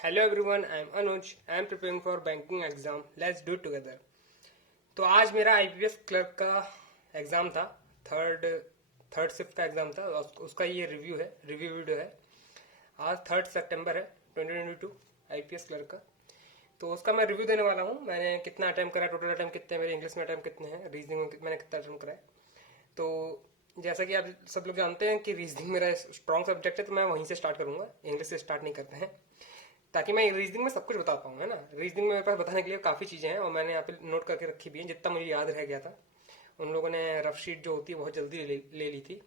Hello everyone, I am Anuj. I am preparing for banking exam. Let's do it together. तो आज मेरा IPS clerk का exam था। Third third shift का exam था। उसका ये रिव्यू वीडियो है। आज 3 सितंबर है 2022, आईपीएस क्लर्क का। तो उसका मैं रिव्यू देने वाला हूँ। मैंने कितना अटेम्प्ट करा, टोटल अटेम्प्ट कितने हैं, मेरे इंग्लिश में अटेम्प्ट कितने हैं, रीजनिंग में मैंने कितना अटेम्प्ट करा है। तो जैसा कि आप सब लोग जानते हैं कि रीजनिंग मेरा स्ट्रॉन्ग सब्जेक्ट है, तो मैं वहीं से स्टार्ट करूंगा, इंग्लिश से स्टार्ट नहीं करते हैं, ताकि मैं रीजनिंग में सब कुछ बता पाऊँ, है ना। रीजनिंग में मेरे पास बताने के लिए काफ़ी चीज़ें हैं और मैंने यहाँ पे नोट करके रखी भी हैं, जितना मुझे याद रह गया था। उन लोगों ने रफ शीट जो होती है बहुत जल्दी ले ली थी।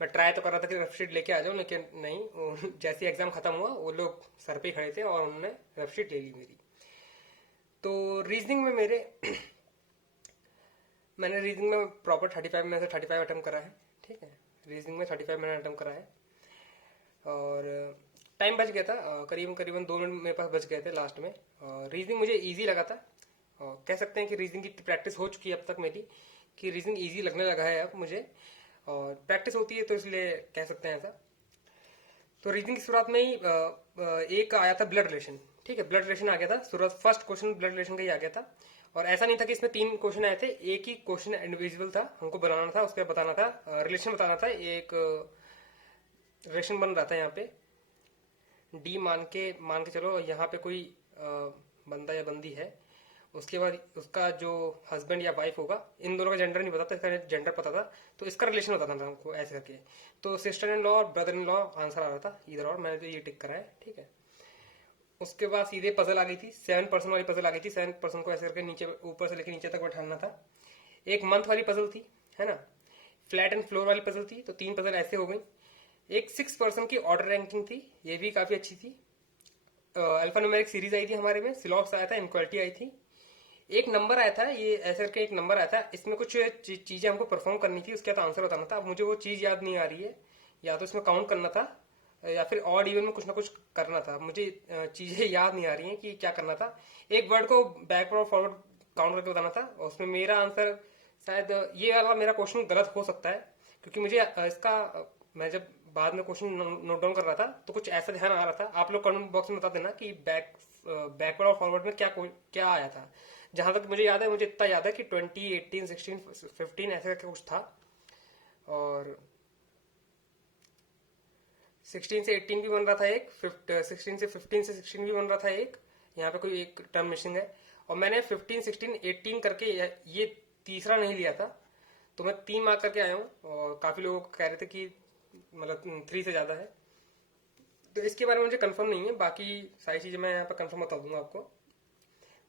मैं ट्राई तो कर रहा था कि रफ शीट लेके आ जाऊँ, लेकिन नहीं, जैसे एग्जाम खत्म हुआ वो लोग सर पे ही खड़े थे और उन्होंने रफ शीट ले ली मेरी। तो रीजनिंग में मैंने रीजनिंग में प्रॉपर 35 में से 35 अटेम्प्ट करा है। ठीक है, रीजनिंग में 35 मैंने अटेम्प्ट करा है। और टाइम बच गया था, करीबन करीबन 2 मिनट मेरे पास बच गए थे लास्ट में। रीजनिंग मुझे इजी लगा था, और कह सकते हैं कि रीजनिंग की प्रैक्टिस हो चुकी है अब तक मेरी, कि रीजनिंग इजी लगने लगा है अब मुझे, और प्रैक्टिस होती है तो इसलिए कह सकते हैं ऐसा। तो रीजनिंग की शुरुआत में ही एक आया था ब्लड रिलेशन। ठीक है, ब्लड रिलेशन आ गया था शुरुआत, फर्स्ट क्वेश्चन ब्लड रिलेशन का ही आ गया था। और ऐसा नहीं था कि इसमें 3 क्वेश्चन आए थे, एक ही क्वेश्चन इंडिविजुअल था, हमको बनाना था, उसके बताना था, रिलेशन बताना था। एक रिलेशन बन रहा था यहाँ पे, डी मान के चलो यहाँ पे कोई बंदा या बंदी है। उसके बाद उसका जो हस्बैंड या वाइफ होगा, इन दोनों का जेंडर नहीं पता था, इसका जेंडर पता था, तो इसका रिलेशन बताना था हमको ऐसे करके। तो सिस्टर इन लॉ और ब्रदर इन लॉ आंसर आ रहा था इधर, और मैंने तो ये टिक करा है। ठीक है, उसके बाद सीधे पजल आ गई थी, 7 पर्सन वाली पजल आ गई थी। 7 पर्सन को ऐसे करके नीचे, ऊपर से लेकर नीचे तक बैठाना था। एक मंथ वाली पजल थी, है ना। फ्लैट एंड फ्लोर वाली पजल थी, तो 3 पजल ऐसे हो गई। एक 6 पर्सन की ऑर्डर रैंकिंग थी, ये भी काफी अच्छी थी। अल्फा न्यूमेरिक सीरीज आई थी हमारे में, सिलॉक्स आया था, इनक्वालिटी आई थी। एक नंबर आया था, ये ऐसे करके एक नंबर आया था, इसमें कुछ चीजें हमको परफॉर्म करनी थी, उसका तो आंसर बताना था। अब मुझे वो चीज याद नहीं आ रही है, या तो इसमें काउंट करना था या फिर ऑड इवन में कुछ ना कुछ करना था। मुझे चीजें याद नहीं आ रही हैं कि क्या करना था। एक वर्ड को बैकवर्ड और फॉरवर्ड काउंट करके बताना था, और उसमें मेरा आंसर शायद ये वाला मेरा क्वेश्चन गलत हो सकता है, क्योंकि मुझे इसका मैं जब बाद में क्वेश्चन नोट डाउन कर रहा था तो कुछ ऐसा ध्यान आ रहा था। आप लोग कमेंट बॉक्स में बता देना कि बैकवर्ड और फॉरवर्ड में क्या आया था। जहां तक मुझे याद है, मुझे इतना याद है कि 20, 18, 16, 15 ऐसा करके कुछ था, और 16 से 18 भी बन रहा था एक, 16 से 15 से 16 भी बन रहा था एक। यहाँ पे कोई एक टर्म मिसिंग है, और मैंने 15, 16, 18 करके ये तीसरा नहीं लिया था, तो मैं 3 मार्क करके आया हूँ। और काफी लोग कह रहे थे कि मतलब 3 से ज्यादा है, तो इसके बारे में मुझे कंफर्म नहीं है, बाकी सारी चीजें मैं यहाँ पे कंफर्म बता दूंगा आपको।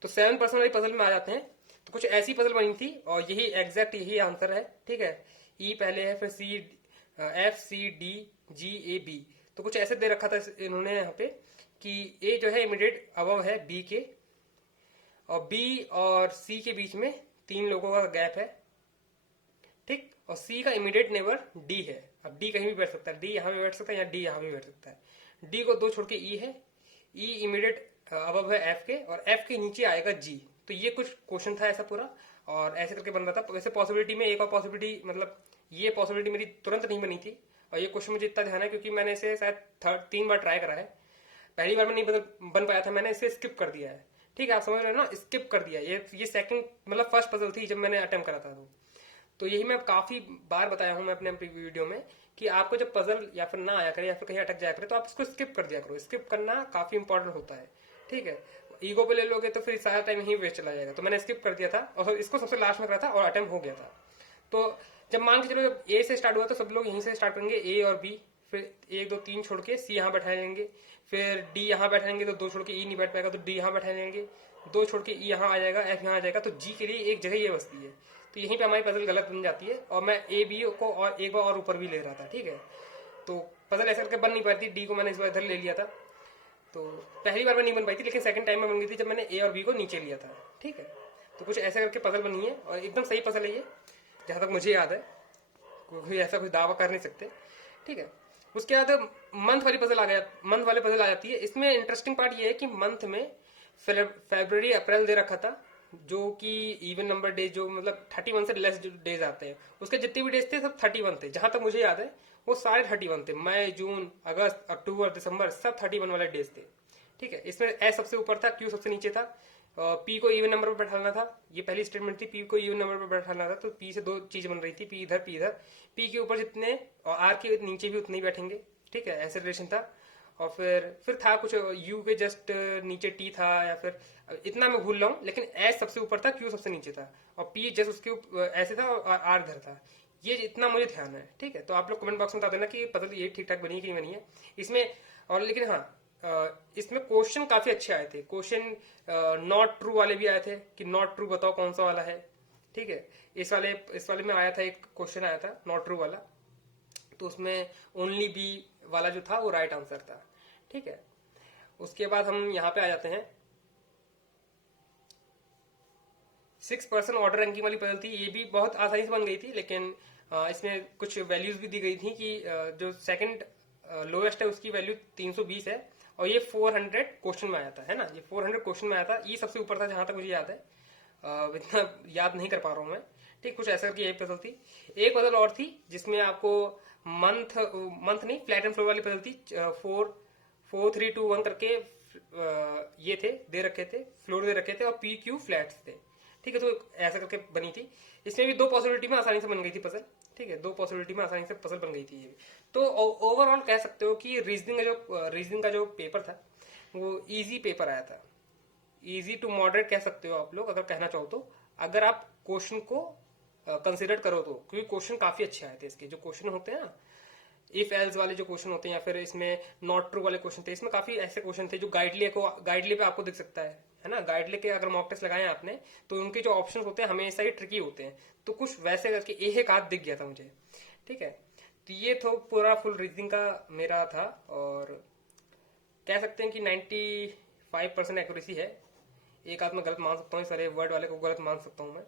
तो 7 पर्सन वाली पजल में आ जाते हैं। तो कुछ ऐसी पजल बनी थी, और यही एग्जैक्ट यही आंसर है। ठीक है, ई पहले है, फिर सी, एफ, सी, डी, जी, ए, बी। तो कुछ ऐसे दे रखा था इन्होंने यहाँ पे कि ए जो है इमीडिएट अबव है बी के, और बी और सी के बीच में 3 लोगों का गैप है। ठीक, और सी का इमीडिएट नेबर डी है। अब डी कहीं भी बैठ सकता है, डी यहाँ भी बैठ सकता है या डी यहाँ भी बैठ सकता है। डी को 2 छोड़ के ई है, ई इमीडिएट अबव है एफ के, और एफ के नीचे आएगा जी। तो ये कुछ क्वेश्चन था ऐसा पूरा, और ऐसे करके बन रहा था। वैसे पॉसिबिलिटी में एक और पॉसिबिलिटी, मतलब ये पॉसिबिलिटी मेरी तुरंत नहीं बनी थी, और ये क्वेश्चन मुझे इतना ध्यान है क्योंकि मैंने इसे शायद 3 बार ट्राई करा है। पहली बार में नहीं बन पाया था, मैंने इसे स्किप कर दिया है। ठीक है, आप समझ रहे हो ना, स्किप कर दिया। ये सेकंड मतलब फर्स्ट पजल थी जब मैंने अटेम्प्ट करा था। तो यही मैं काफी बार बताया हूं मैं अपने वीडियो में, कि आपको जब पजल या फिर ना आया करे या फिर कहीं अटक जाया करे, तो आप इसको स्किप कर दिया करो। स्किप करना काफी इंपॉर्टेंट होता है। ठीक है, ईगो पे ले लोगे तो फिर सारा टाइम यही वेस्ट चला जाएगा। तो मैंने स्किप कर दिया था, और इसको सबसे लास्ट में करा था, और अटेम्प्ट हो गया था। तो जब मान के चलो, जब ए से स्टार्ट हुआ तो सब लोग यहीं से स्टार्ट करेंगे, ए और बी, फिर 1, 2, 3 छोड़ के सी यहाँ बैठा लेंगे, फिर डी यहाँ बैठाएंगे, तो 2 छोड़ के ई नहीं बैठ पाएगा, तो डी यहाँ बैठा लेंगे, 2 छोड़ के ई यहाँ आ जाएगा, एफ यहाँ आ जाएगा, तो जी के लिए एक जगह ये बसती है। तो यहीं पे हमारी पजल गलत बन जाती है, और मैं ए बी को और एक बार और ऊपर भी ले रहा था। ठीक है, तो पजल ऐसे करके बन नहीं पाती, डी को मैंने इस बार इधर ले लिया था। तो पहली बार में नहीं बन पाई थी, लेकिन सेकंड टाइम में बन गई थी जब मैंने ए और बी को नीचे लिया था। ठीक है, तो कुछ ऐसे करके पजल बनी है, और एकदम सही पजल है ये, जहां तक मुझे याद है। कोई ऐसा कोई दावा कर नहीं सकते। ठीक है, उसके बाद मंथ वाली पजल मंथ वाले पजल आ जाती है। इसमें इंटरेस्टिंग पार्ट ये है कि मंथ में फरवरी अप्रैल दे रखा था, जो कि इवन नंबर डेज, जो मतलब 31 से लेस डेज आते हैं, उसके जितने भी डेज थे सब 31 थे। जहां तक मुझे याद है वो सारे 31 थे। मई, जून, अगस्त, अक्टूबर, दिसंबर सब 31 वाले डेज थे। ठीक है, इसमें एस सबसे ऊपर था, क्यू सबसे नीचे था, पी को इवन नंबर पर बैठाना था, ये पहली स्टेटमेंट थी, पी को इवन नंबर पर बैठाना था, तो पी से दो चीजें बन रही थी, पी इधर पी इधर, पी के ऊपर जितने और आर के नीचे भी उतने ही बैठेंगे, ठीक है, ऐसे रिलेशन था। और फिर था कुछ यू के जस्ट नीचे टी था, या फिर इतना मैं भूल रहा हूँ, लेकिन एस सबसे ऊपर था, क्यू सबसे नीचे था, और पी जस्ट उसके ऐसे था और आर इधर था। ये इतना मुझे ध्यान है, ठीक है। तो आप लोग कमेंट बॉक्स में बता देना कि पता ये ठीक ठाक बनी है कि नहीं बनी है इसमें। और लेकिन हाँ, इसमें क्वेश्चन काफी अच्छे आए थे, क्वेश्चन नॉट ट्रू वाले भी आए थे कि नॉट ट्रू बताओ कौन सा वाला है, ठीक है। इस वाले में आया था, एक क्वेश्चन आया था नॉट ट्रू वाला, तो उसमें ओनली बी वाला जो था वो राइट आंसर था, ठीक है। उसके बाद हम यहाँ पे आ जाते हैं, 6% ऑर्डर रैंकिंग वाली पजल थी, ये भी बहुत आसानी से बन गई थी, लेकिन इसमें कुछ वैल्यूज भी दी गई थी कि जो सेकंड लोएस्ट है उसकी वैल्यू 320 है, और ये 400 क्वेश्चन में आया था, है ना, ये 400 क्वेश्चन में आया था, ये सबसे ऊपर था जहां तक मुझे याद है, इतना याद नहीं कर पा रहा हूं मैं, ठीक। कुछ ऐसा की एक पजल थी। एक पजल और थी जिसमें आपको मंथ मंथ नहीं, फ्लैट एंड फ्लोर वाली पजल थी, 4 4 3 2 1 करके ये थे, दे रखे थे, फ्लोर दे रखे थे, और पी क्यू फ्लैट्स थे, ठीक है। तो ऐसा करके बनी थी, इसमें भी दो पॉसिबिलिटी में आसानी से बन गई थी पजल, ठीक है, दो पॉसिबिलिटी में आसानी से पजल बन गई थी ये। तो ओवरऑल कह सकते हो कि रीजनिंग का जो पेपर था वो इजी पेपर आया था, इजी टू मॉडरेट कह सकते हो आप लोग, अगर कहना चाहो तो, अगर आप क्वेश्चन को कंसिडर करो तो, क्योंकि क्वेश्चन काफी अच्छे आए थे इसके, जो क्वेश्चन होते हैं ना, इफ एल्स वाले जो क्वेश्चन होते हैं, या फिर इसमें नॉट ट्रू वाले क्वेश्चन थे, इसमें काफी ऐसे क्वेश्चन थे जो गाइडली पे आपको दिख सकता है ना, गाइडली के अगर मॉक टेस्ट लगाए आपने तो उनके जो ऑप्शंस होते हैं हमेशा ही ट्रिकी होते हैं, तो कुछ वैसे करके एक आध दिख गया था मुझे, ठीक है। तो ये तो पूरा फुल रीजनिंग का मेरा था, और कह सकते हैं कि 95% एक्यूरेसी है, एक आध में गलत मान सकता हूँ, सारे वर्ड वाले को गलत मान सकता हूँ मैं,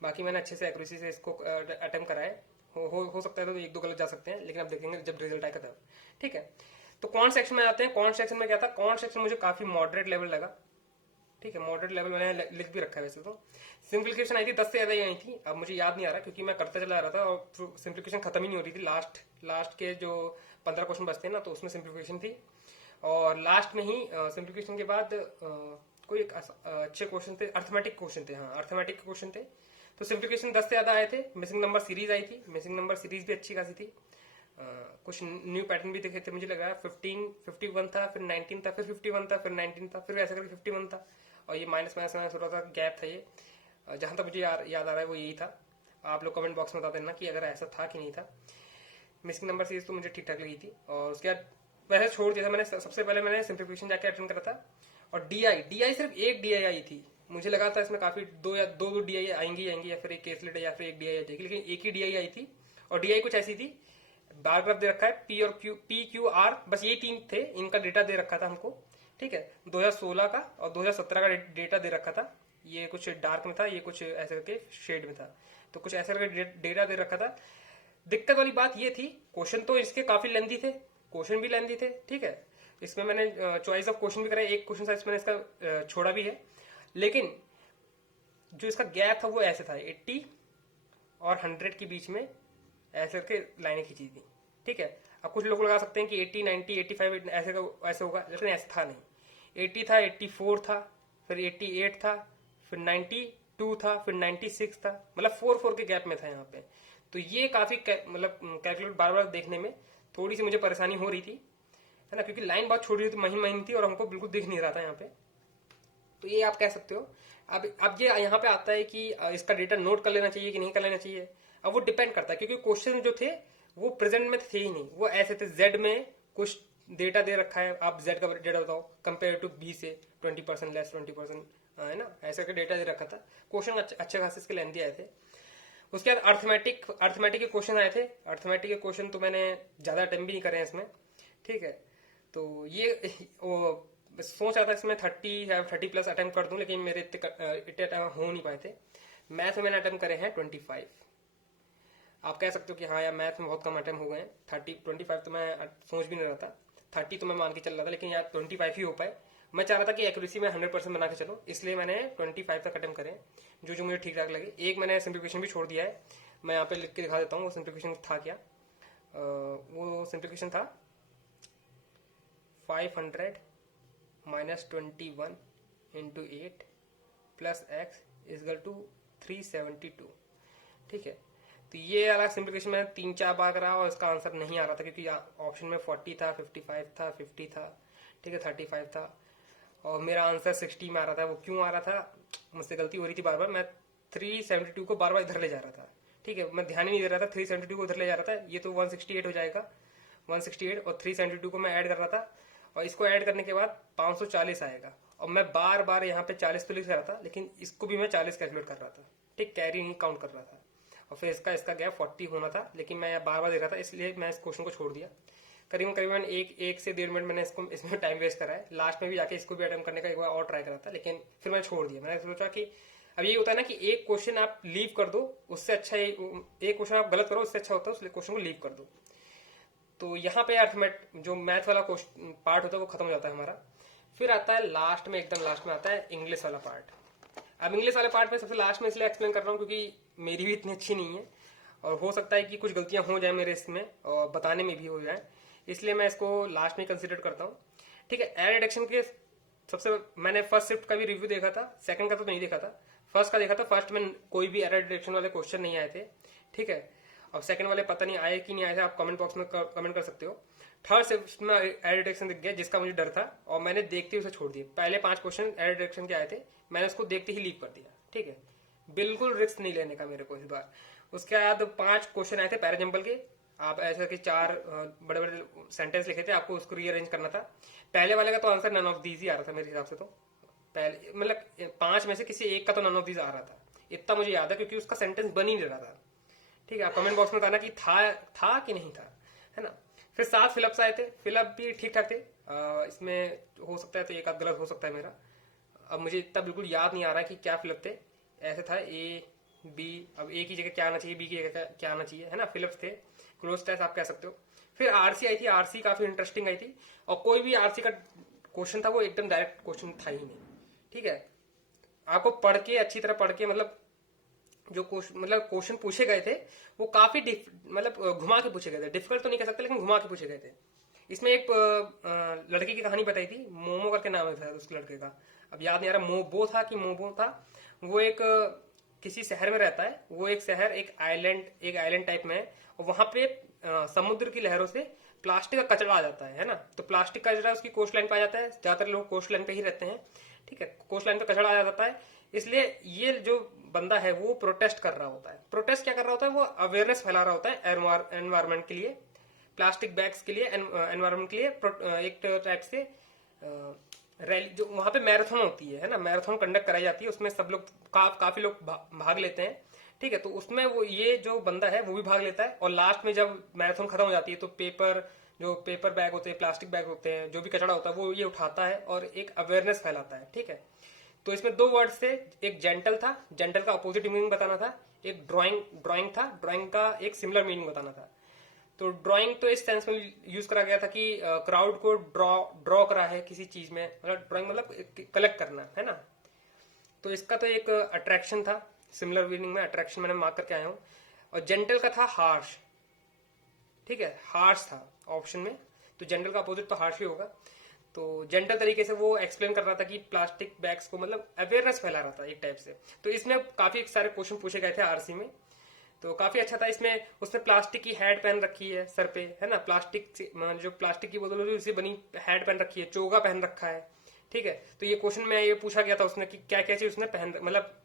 बाकी मैंने अच्छे से एक्यूरेसी से इसको अटेम्प्ट करा है। हो सकता है तो एक दो गलत जा सकते हैं, लेकिन अब देखेंगे जब रिजल्ट आएगा तब, ठीक है। तो कौन सेक्शन में आते हैं, कौन सेक्शन में क्या था, कौन सेक्शन मुझे काफी मॉडरेट लेवल लगा, ठीक है, मॉडरेट लेवल मैंने लिख भी रखा है वैसे तो। सिंप्लीफिकेशन आई थी 10 से ज्यादा ही आई थी, अब मुझे याद नहीं आ रहा क्योंकि मैं करता चला रहा था और सिंप्लीफिकेशन खत्म ही नहीं हो रही थी, लास्ट के जो 15 क्वेश्चन बचते हैं ना, तो उसमें सिंप्लीफिकेशन थी, और लास्ट में ही सिंप्लीफिकेशन के बाद कोई एक अच्छे क्वेश्चन थे, अर्थमेटिक क्वेश्चन थे, हाँ अर्थमेटिक क्वेश्चन थे, तो सिंप्लीफिकेशन 10 से ज्यादा आए थे। मिसिंग नंबर सीरीज आई थी, मिसिंग नंबर सीरीज भी अच्छी खासी थी, कुछ न्यू पैटर्न भी दिखे थे मुझे लग रहा है, 51 था, फिर 19 था, फिर 51 था, फिर 19 था, फिर ऐसा करके 51 था, और ये माइनस माइनस माइनस थोड़ा सा गैप था ये, जहां तक मुझे याद आ रहा है वो यही था। आप लोग कमेंट बॉक्स में बता देना कि अगर ऐसा था कि नहीं था। मिसिंग नंबर सीरीज तो मुझे ठीक ठाक लगी थी, और उसके बाद वैसे छोड़ दिया था मैंने, सबसे पहले मैंने सिंप्लीफिकेशन जाके अटेंड करा था, और डीआई सिर्फ एक डीआई आई थी, मुझे लगा था इसमें काफी दो डीआई आएंगी, या फिर एक केसलेट या फिर एक डीआई आ जाएगी, लेकिन एक ही डीआई आई थी, और डीआई कुछ ऐसी थी, बार ग्राफ दे रखा है, पी क्यू आर, बस ये तीन थे, इनका डेटा दे रखा था हमको, ठीक है, 2016 का और 2017 का डेटा दे रखा था, ये कुछ डार्क में था, ये कुछ ऐसे करके शेड में था, तो कुछ ऐसा करके डेटा दे रखा था। दिक्कत वाली बात ये थी, क्वेश्चन तो इसके काफी लेंथी थे, क्वेश्चन भी लेंथी थे, ठीक है, इसमें मैंने चॉइस ऑफ क्वेश्चन भी कराया, एक क्वेश्चन साइज मैंने इसका छोड़ा भी है, लेकिन जो इसका गैप था वो ऐसे था, 80 और 100 के बीच में ऐसे करके लाइनें खींची थी, ठीक है। अब कुछ लोग लगा सकते हैं कि 80 90 85 ऐसे होगा, लेकिन ऐसा था नहीं, 80 था, 84 था, फिर 88 था, फिर 92 था, फिर 96 था, मतलब 4 के गैप में था यहाँ पे। तो ये काफी मतलब कैलकुलेट बार बार देखने में थोड़ी सी मुझे परेशानी हो रही थी, है ना, क्योंकि लाइन बहुत छोटी थी, महीन महीन थी, और हमको बिल्कुल दिख नहीं रहा था यहाँ पे। तो ये आप कह सकते हो। अब ये यहाँ पे आता है कि इसका डेटा नोट कर लेना चाहिए कि नहीं कर लेना चाहिए। अब वो डिपेंड करता है, क्योंकि क्वेश्चन जो थे वो प्रेजेंट में थे ही नहीं, वो ऐसे थे, जेड में कुछ डेटा दे रखा है, आप जेड का डेटा बताओ कंपेयर टू बी से 20% लेस 20%, है ना, ऐसे का डेटा दे रखा था। क्वेश्चन अच्छे खासे इसके लेंथी आए थे। उसके बाद अर्थमेटिक के क्वेश्चन आए थे। अर्थमेटिक के क्वेश्चन तो मैंने ज्यादा अटेम्प्ट भी नहीं करे हैं इसमें, ठीक है। तो ये सोच रहा था इसमें 30 प्लस अटेम्प्ट कर दूं, लेकिन मेरे इतने हो नहीं पाए थे। मैथ में मैंने अटेम्प्ट करे हैं 25। आप कह सकते हो कि हाँ यार मैथ में बहुत कम अटेम्प्ट हो गए हैं, 25 तो मैं सोच भी नहीं रहा था, 30 तो मैं मान के चल रहा था, लेकिन यार 25 ही हो पाए। मैं चाह रहा था कि एक्यूरेसी में 100% बना के चलो, इसलिए मैंने 25 तक अटेम्प्ट करे, जो मुझे ठीक ठाक लगे। एक मैंने सिंप्लीफिकेशन भी छोड़ दिया है, मैं यहाँ पे लिख के दिखा देता हूँ वो सिंप्लीफिकेशन था क्या। वो सिंप्लीफिकेशन था 500 -21 into 8 plus X is equal to 372। ठीक है, तो ये वाला सिंप्लीफिकेशन मैंने 3-4 बार करा और इसका आंसर नहीं आ रहा था, क्योंकि ऑप्शन में 40 था, 55 था, 50 था, ठीक है, 35 था, और मेरा आंसर 60 में आ रहा था। वो क्यों आ रहा था, मुझसे गलती हो रही थी बार बार, मैं 372 को बार बार इधर ले जा रहा था। ठीक है, मैं ध्यान ही नहीं दे रहा था, 372 को इधर ले जा रहा था, ये तो 168 हो जाएगा, 168 और 372 को मैं ऐड कर रहा था, और इसको ऐड करने के बाद 540 आएगा, और मैं बार बार यहाँ पे 40 तो लिख रहा था, लेकिन इसको भी मैं 40 कैलकुलेट कर रहा था। ठीक, कैरी नहीं काउंट कर रहा था, और फिर इसका गैप 40 होना था, लेकिन मैं यहाँ बार बार देख रहा था, इसलिए मैं इस क्वेश्चन को छोड़ दिया। करीबन एक से 1.5 मिनट मैंने इसमें टाइम वेस्ट करा है। लास्ट में भी जाके इसको भी अटेम्प्ट करने का एक बार और ट्राई करा था, लेकिन फिर मैंने छोड़ दिया। मैंने सोचा कि अब ये होता है ना कि एक क्वेश्चन आप लीव कर दो, उससे अच्छा एक क्वेश्चन आप गलत करो, उससे अच्छा होता है उस क्वेश्चन को लीव कर दो। तो यहाँ पे जो मैथ वाला पार्ट होता है वो खत्म हो जाता है हमारा। फिर आता है लास्ट में, एकदम लास्ट में आता है इंग्लिश वाला पार्ट। अब इंग्लिश वाले पार्ट में सबसे लास्ट में इसलिए एक्सप्लेन कर रहा हूँ क्योंकि मेरी भी इतनी अच्छी नहीं है, और हो सकता है कि कुछ गलतियां हो जाए मेरे इसमें और बताने में भी हो जाए, इसलिए मैं इसको लास्ट में कंसिडर करता हूँ। ठीक है, एड रिडक्शन के सबसे मैंने फर्स्ट शिफ्ट का भी रिव्यू देखा था, सेकंड का तो नहीं देखा था, फर्स्ट का देखा था। फर्स्ट में कोई भी एरर डिटेक्शन वाले क्वेश्चन नहीं आए थे। ठीक है, और सेकंड वाले पता नहीं आए कि नहीं आए थे, आप कमेंट बॉक्स में कमेंट कर सकते हो। थर्ड शिफ्ट में एरर डिटेक्शन दिख गया, जिसका मुझे डर था, और मैंने देखते ही उसे छोड़ दिया। पहले 5 क्वेश्चन एरर डिटेक्शन के आए थे, मैंने उसको देखते ही लीव कर दिया। ठीक है, बिल्कुल रिस्क नहीं लेने का मेरे को इस बार। उसके बाद 5 क्वेश्चन आए थे पैराजम्पल के, आप ऐसा कि 4 बड़े बड़े सेंटेंस लिखे थे, आपको उसको रीअरेंज करना था। पहले वाले का तो आंसर नन ऑफ दीज ही आ रहा था मेरे हिसाब से, तो पहले मतलब 5 में से किसी एक का तो नन ऑफ दीज आ रहा था, इतना मुझे याद है, क्योंकि उसका सेंटेंस बन ही नहीं रहा था। ठीक है, आप कमेंट बॉक्स में बताना कि था कि नहीं था, है ना। फिर 7 फिलअप्स आए थे, फिलअप भी ठीक ठाक थे। इसमें हो सकता है तो एक आध गलत हो सकता है मेरा, अब मुझे इतना बिल्कुल याद नहीं आ रहा है कि क्या फिलअप थे। ऐसे था ए बी, अब ए की जगह क्या आना चाहिए, बी की जगह क्या आना चाहिए, है ना। फिलअप्स थे, क्लोज टेस्ट आप कह सकते हो। फिर आरसी आई थी, आरसी काफी इंटरेस्टिंग आई थी, और कोई भी आरसी का क्वेश्चन था वो एकदम डायरेक्ट क्वेश्चन था ही नहीं। ठीक है, आपको पढ़ के अच्छी तरह पढ़ के, मतलब जो क्वेश्चन पूछे गए थे वो काफी मतलब घुमा के पूछे गए थे। डिफिकल्ट तो नहीं कह सकते, लेकिन घुमा के पूछे गए थे। इसमें एक लड़के की कहानी बताई थी, मोमो करके नाम था उस लड़के का, अब याद नहीं आ रहा मोबो था कि मोबो था। वो एक किसी शहर में रहता है, वो एक शहर एक आइलैंड टाइप में है, और वहां पे समुद्र की लहरों से प्लास्टिक का कचरा आ जाता है ना। तो प्लास्टिक का कचरा उसकी कोस्ट लाइन पे आ जाता है, ज्यादातर लोग कोस्ट लाइन पे ही रहते हैं। ठीक है, कोस्ट लाइन पे कचरा आ जाता है, इसलिए ये जो बंदा है वो प्रोटेस्ट कर रहा होता है। प्रोटेस्ट क्या कर रहा होता है, वो अवेयरनेस फैला रहा होता है एनवायरमेंट के लिए, प्लास्टिक बैग्स के लिए, एनवायरमेंट के लिए। एक टाइप से रैली जो वहां पे मैराथन होती है ना, मैराथन कंडक्ट कराई जाती है, उसमें सब लोग काफी लोग भाग लेते हैं। ठीक है, तो उसमें वो ये जो बंदा है वो भी भाग लेता है, और लास्ट में जब मैराथन खत्म हो जाती है तो पेपर बैग होते हैं, प्लास्टिक बैग होते हैं, जो भी कचरा होता है वो ये उठाता है और एक अवेयरनेस फैलाता है। ठीक है, तो इसमें 2 वर्ड्स थे, एक जेंटल था, जेंटल का अपोजिट मीनिंग बताना था, एक ड्राइंग था, ड्राइंग का एक सिमिलर मीनिंग बताना था। तो ड्राइंग तो इस सेंस में यूज करा गया था कि क्राउड को ड्रॉ करा है किसी चीज में, मतलब ड्राइंग मतलब कलेक्ट करना, है ना। तो इसका तो एक अट्रैक्शन था, सिमिलर मीनिंग में अट्रैक्शन मैंने मार्क करके आया हूं। और जेंटल का था हार्श। ठीक है, हार्श था ऑप्शन में, तो जेंटल का अपोजिट तो हार्श ही होगा। तो जेंटल तरीके से वो एक्सप्लेन कर रहा था कि प्लास्टिक बैग्स को, मतलब अवेयरनेस फैला रहा था एक टाइप से। तो इसमें काफी सारे क्वेश्चन पूछे गए थे आरसी में, तो काफी अच्छा था। इसमें उसने प्लास्टिक की हैट पहन रखी है सर पे, है ना, जो प्लास्टिक की बोतलों से बनी हैट पहन रखी है, चोगा पहन रखा है। ठीक है, तो ये क्वेश्चन में ये पूछा गया था उसने कि क्या क्या चीज उसने मतलब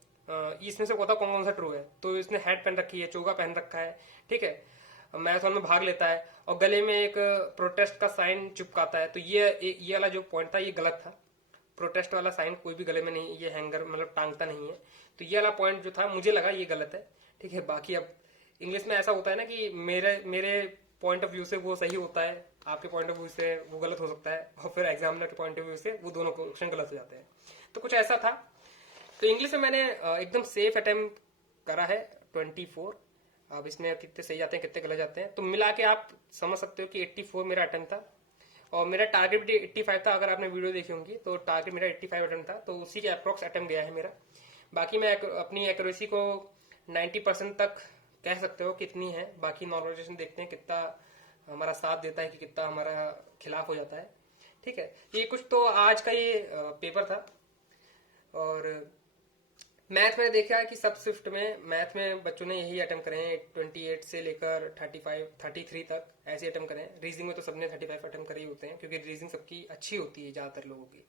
इसमें से कौन कौन सा ट्रू है। तो इसने हैट पहन रखी है, चोगा पहन रखा है। ठीक है, मैराथन में भाग लेता है, और गले में एक प्रोटेस्ट का साइन चिपकाता है। तो ये वाला जो पॉइंट था ये गलत था, प्रोटेस्ट वाला साइन कोई भी गले में नहीं, ये हैंगर मतलब टांगता नहीं है। तो ये वाला पॉइंट जो था मुझे लगा ये गलत है। ठीक है, बाकी अब इंग्लिश में ऐसा होता है ना कि मेरे पॉइंट ऑफ व्यू से वो सही होता है, आपके पॉइंट ऑफ व्यू से वो गलत हो सकता है, और फिर एग्जामिनर के पॉइंट ऑफ व्यू से वो दोनों क्वेश्चन गलत हो जाते हैं। तो कुछ ऐसा था। तो इंग्लिश में मैंने एकदम सेफ अटेम्प्ट करा है 24। अब इसमें कितने सही जाते हैं कितने गलत जाते हैं, तो मिला के आप समझ सकते हो कि 84 मेरा अटेम्प्ट था, और मेरा टारगेट भी 85 था। अगर आपने वीडियो देखी होंगी तो टारगेट मेरा 85 अटेम्प्ट था, तो उसी के अप्रोक्स अटेम्प्ट गया है मेरा। बाकी मैं अपनी एक्यूरेसी को 90% तक कह सकते हो कितनी है, बाकी नॉर्मलाइजेशन देखते हैं कितना हमारा साथ देता है कि कितना हमारा खिलाफ हो जाता है। ठीक है, ये कुछ तो आज का ये पेपर था। और मैथ में देखा है कि सब शिफ्ट में मैथ में बच्चों ने यही अटेम्प्ट करे हैं, 28 से लेकर 35 33 तक ऐसे अटेम्प्ट करे हैं। रीजनिंग में तो सबने 35 अटेम्प्ट करे ही होते हैं, क्योंकि रीजनिंग सबकी अच्छी होती है ज्यादातर लोगों की।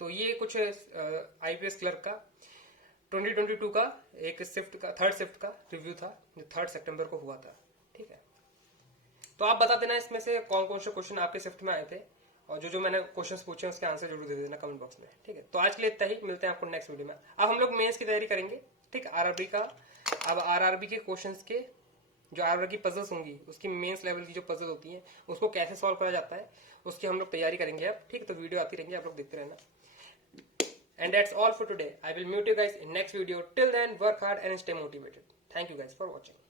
तो ये कुछ आईपीएस क्लर्क का 2022 का एक शिफ्ट का थर्ड शिफ्ट का रिव्यू था, जो 3 सितंबर को हुआ था। ठीक है, तो आप बता देना इसमें से कौन कौन से क्वेश्चन आपके शिफ्ट में आए थे, और जो जो मैंने क्वेश्चंस पूछे उसके आंसर जरूर दे देना कमेंट बॉक्स में। ठीक है, तो आज के लिए इतना ही, मिलते हैं आपको नेक्स्ट वीडियो में। अब हम लोग मेंस की तैयारी करेंगे, ठीक, आरआरबी का। अब आरआरबी के क्वेश्चंस के जो आरआरबी की पजल्स होंगी, उसकी मेंस लेवल की जो पजल होती है उसको कैसे सॉल्व करा जाता है, उसकी हम लोग तैयारी करेंगे अब। ठीक, तो वीडियो आती रहेंगी, आप लोग देखते रहना। And that's all for today. I will meet you guys in next video. Till then, work hard and stay motivated. Thank you guys for watching.